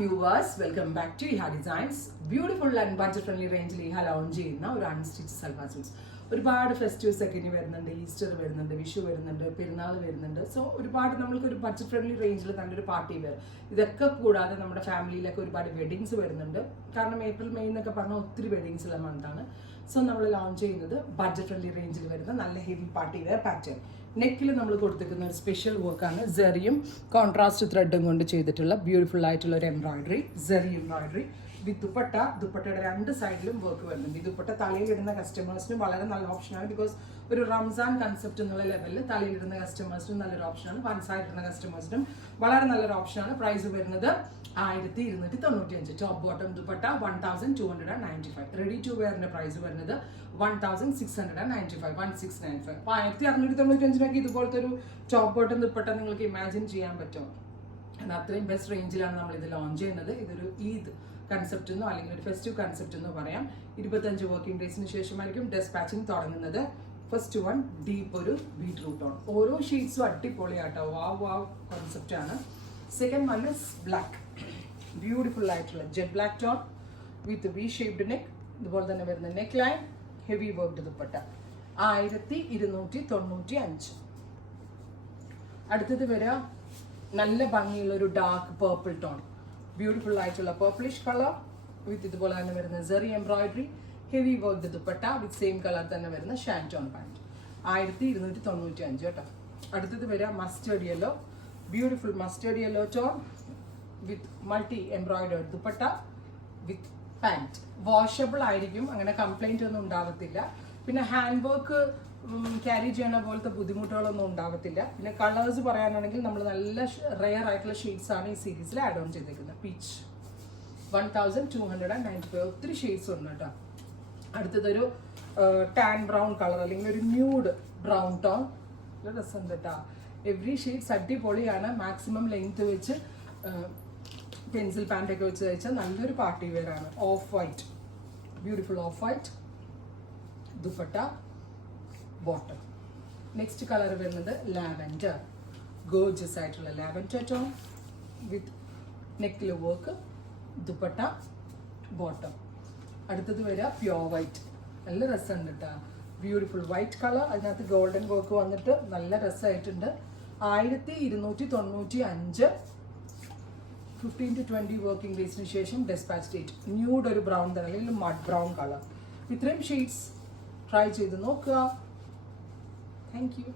viewers, welcome back to Iha Designs. Beautiful and budget friendly range il Iha launch ചെയ്യുന്ന ഒരു unstitch salwar suites. ഒരുപാട് ഫെസ്റ്റിവ്സ് ഒക്കെ ഇനി വരുന്നുണ്ട്, ഈസ്റ്റർ വരുന്നുണ്ട്, വിഷു വരുന്നുണ്ട്, പെരുന്നാൾ വരുന്നുണ്ട്. സോ ഒരുപാട് നമ്മൾക്ക് ഒരു ബഡ്ജറ്റ് ഫ്രണ്ട്ലി റേഞ്ചിൽ നല്ലൊരു പാർട്ടി വെയർ, ഇതൊക്കെ കൂടാതെ നമ്മുടെ ഫാമിലിയിലൊക്കെ ഒരുപാട് വെഡിങ്സ് വരുന്നുണ്ട്. കാരണം ഏപ്രിൽ മെയ് എന്നൊക്കെ പറഞ്ഞാൽ ഒത്തിരി വെഡിങ്സ് ഉള്ള മന്താണ്. സോ നമ്മൾ ലോഞ്ച് ചെയ്യുന്നത് ബഡ്ജറ്റ് ഫ്രണ്ട്ലി റേഞ്ചിൽ വരുന്ന നല്ല ഹെവി പാർട്ടി വെയർ പാറ്റേൺ. നെക്കിൽ നമ്മൾ കൊടുത്തിരിക്കുന്ന ഒരു സ്പെഷ്യൽ വർക്കാണ്, സെറിയും കോൺട്രാസ്റ്റ് ത്രെഡും കൊണ്ട് ചെയ്തിട്ടുള്ള ബ്യൂട്ടിഫുൾ ആയിട്ടുള്ള ഒരു എംബ്രോയിഡറി, സെറി എംബ്രോയിഡറി വിത്ത് ദുപ്പട്ട. ദുപ്പട്ടയുടെ രണ്ട് സൈഡിലും വർക്ക് വരുന്നുണ്ട്. ഈ ദുപ്പട്ട തലയിലിടുന്ന കസ്റ്റമേഴ്സിന് വളരെ നല്ല ഓപ്ഷനാണ്. ബിക്കോസ് ഒരു റംസാൻ കൺസെപ്റ്റ് എന്നുള്ള ലെവലിൽ തലയിലിടുന്ന കസ്റ്റമേഴ്സിനും നല്ലൊരു ഓപ്ഷനാണ്, വൺ സൈഡ് ഇടുന്ന കസ്റ്റമേഴ്സിനും വളരെ നല്ലൊരു ഓപ്ഷനാണ്. പ്രൈസ് വരുന്നത് 1295. Top bottom dupatta 1295. Ready to വെയറിന്റെ പ്രൈസ് വരുന്നത് 1695, 1695. അപ്പോൾ 1695 ഇതുപോലത്തെ ഒരു ടോപ്പ് ബോട്ടം ദുപ്പട്ട നിങ്ങൾക്ക് ഇമാജിൻ ചെയ്യാൻ പറ്റും. അത് അത്രയും ബെസ്റ്റ് റേഞ്ചിലാണ് നമ്മൾ ഇത് ലോഞ്ച് ചെയ്യുന്നത്. ഇതൊരു ഈദ് കൺസെപ്റ്റ് എന്നോ അല്ലെങ്കിൽ ഒരു ഫെസ്റ്റീവ് കൺസെപ്റ്റ് എന്നോ പറയാം. 25 വർക്കിംഗ് ഡേയ്സിന് ശേഷമായിരിക്കും ഡെസ്പാച്ചിങ് തുടങ്ങുന്നത്. ഫസ്റ്റ് വൺ ഡീപ്പ് ഒരു ബീട്രൂട്ട് ഓൺ, ഓരോ ഷീറ്റ്സും അടിപൊളിയാട്ടോ, വാവ് കോൺസെപ്റ്റ് ആണ്. Second one is black, beautiful ആയിട്ടുള്ള jet black tone with V shaped neck, ഇതുപോലെ തന്നെ വരുന്ന neck line, heavy worked dupatta 1295. അടുത്തത് വരിക നല്ല ഭംഗിയുള്ള ഒരു ഡാർക്ക് പേർപ്പിൾ ടോൺ, ബ്യൂട്ടിഫുൾ ആയിട്ടുള്ള പേർപ്പിളിഷ് കളർ വിത്ത് ഇതുപോലെ തന്നെ വരുന്ന zari embroidery, heavy work dupatta with same colour തന്നെ വരുന്ന ഷാൻറ്റോൺ പാൻറ് 1295 കേട്ടോ. അടുത്തത് വരിക mustard yellow, beautiful mustard yellow tone വിത്ത് മൾട്ടി എംബ്രോയിഡേർഡ് ദുപ്പട്ട വിത്ത് പാൻറ്. വാഷബിൾ ആയിരിക്കും, അങ്ങനെ കംപ്ലൈന്റ് ഒന്നും ഉണ്ടാവത്തില്ല. പിന്നെ ഹാൻഡ് വർക്ക് ക്യാരി ചെയ്യണ പോലത്തെ ബുദ്ധിമുട്ടുകളൊന്നും ഉണ്ടാവത്തില്ല. പിന്നെ കളേഴ്സ് പറയാനാണെങ്കിൽ നമ്മൾ നല്ല റെയർ ആയിട്ടുള്ള ഷെയ്ഡ്സ് ആണ് ഈ സീരീസിൽ ആഡ് ഓൺ ചെയ്തേക്കുന്നത്. പീച്ച് 1295, ഒത്തിരി ഷെയ്ഡ്സ് ഉണ്ട് കേട്ടോ. അടുത്തതൊരു ടാൻ ബ്രൗൺ കളർ അല്ലെങ്കിൽ ഒരു ന്യൂഡ് ബ്രൗൺ ടോൺ, നല്ല രസമുണ്ട് കേട്ടോ. എവറി ഷെയ്ഡ്സ് അടിപൊളിയാണ്. മാക്സിമം ലെങ്ത് വെച്ച് പെൻസിൽ പാൻറ്റൊക്കെ വെച്ച് തയ്ച്ചാൽ നല്ലൊരു പാർട്ടി വെയർ ആണ്. Of white, beautiful of white dupatta bottom. Next colour വരുന്നത് ലാവൻഡർ, ഗോർജസ് ആയിട്ടുള്ള ലാവൻഡർ ടോൺ വിത്ത് നെക്കിൽ വർക്ക് ദുപ്പട്ട ബോട്ടം. അടുത്തത് വരിക പ്യോർ വൈറ്റ്, നല്ല രസമുണ്ട് കേട്ടോ, ബ്യൂട്ടിഫുൾ വൈറ്റ് കളർ, അതിനകത്ത് ഗോൾഡൻ വർക്ക് വന്നിട്ട് നല്ല രസമായിട്ടുണ്ട്. 1295, 15 to 20 വർക്കിംഗ് ഡേയ്സിന് ശേഷം ഡെസ്പാച്ച് ഡേറ്റ്. ന്യൂഡ് ഒരു ബ്രൗൺ തന്നെ അല്ലെങ്കിൽ മഡ് ബ്രൗൺ കളർ. ഇത്രയും ഷെയ്ഡ്സ് ട്രൈ ചെയ്ത് നോക്കുക. Thank you.